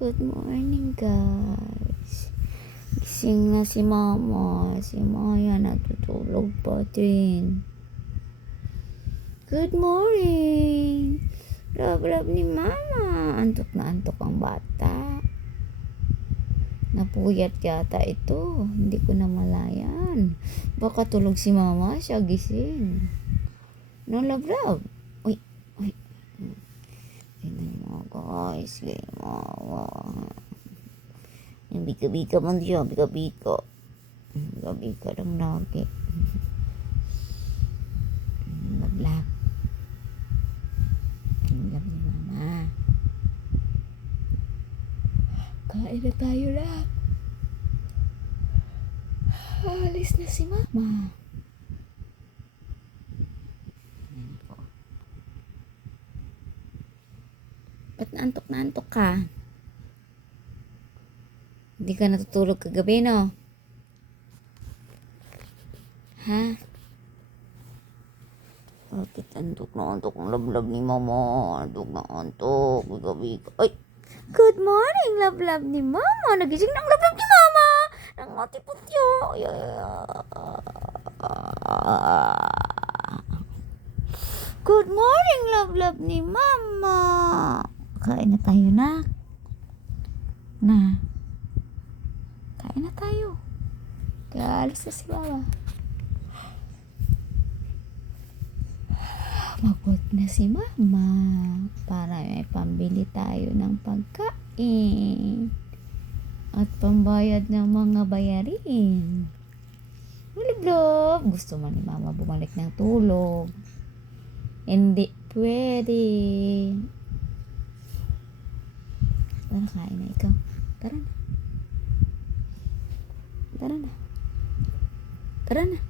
Good morning, guys. Gising na si Mama. Si Maya natutulog pa din. Good morning. Love ni Mama. Antok na antok ang bata. Napuyat yata ito. Hindi ko na malayan. Baka tulog si Mama, siya gising. No, love. Uy. Tingnan mo, guys. Ganyan mo. Yung bika-bika man siya. Bika-bika lang lagi. Love ni Mama. Kain na tayo lang. Alis na si Mama. Ba't na antok ka? Hindi ka natutulog kagabi, no? Ha? Bakit antok na antok ang love ni Mama? Antok na antok. Bika-bika. Ay! Good morning, love ni Mama. Nagising ng love ni Mama. Nang matiputyo. Good morning, love ni Mama. Kain na tayo, nak. Kain na tayo. Kaalis na si Mama. Pagod na si Mama para may pambili tayo ng pagkain at pambayad ng mga bayarin. Love, gusto man ni Mama bumalik ng tulog. Hindi pwede. Tara, kain na ikaw. Tara na.